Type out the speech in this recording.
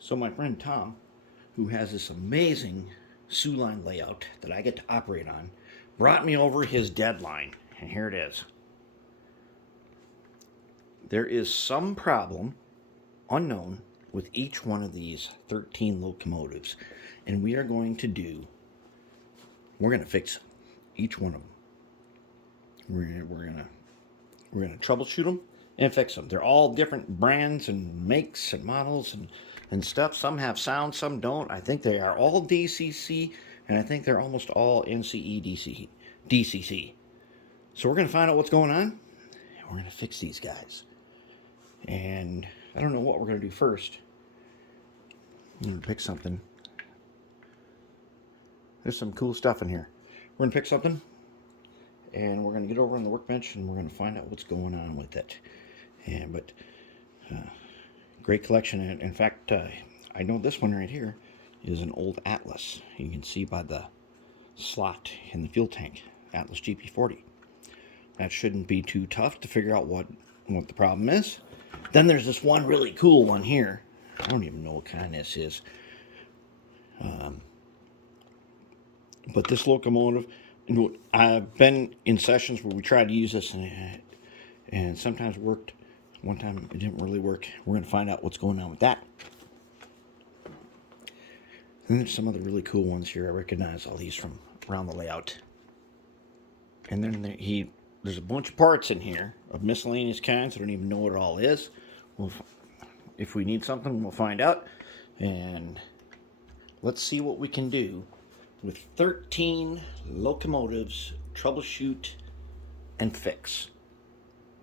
So my friend Tom, who has this amazing Sioux line layout that I get to operate on, brought me over his deadline, and here it is. There is some problem unknown with each one of these 13 locomotives, and we're going to fix each one of them. We're gonna troubleshoot them and fix them. They're all different brands and makes and models and stuff. Some have sound, some don't. I think they are all DCC, and I think they're almost all NCE DCC. So we're gonna find out what's going on, and we're gonna fix these guys. And I don't know what we're gonna do first. I'm gonna pick something. There's some cool stuff in here. We're gonna pick something, and we're going to get over on the workbench and we're going to find out what's going on with it. Great collection. In fact, I know this one right here is an old Atlas. You can see by the slot in the fuel tank, Atlas GP40. That shouldn't be too tough to figure out what the problem is. Then there's this one really cool one here. I don't even know what kind this is. But this locomotive, I've been in sessions where we tried to use this and sometimes worked. One time it didn't really work. We're going to find out what's going on with that. And there's some other really cool ones here. I recognize all these from around the layout. And then there's a bunch of parts in here of miscellaneous kinds. I don't even know what it all is. If we need something, we'll find out. And let's see what we can do with 13 locomotives, troubleshoot and fix.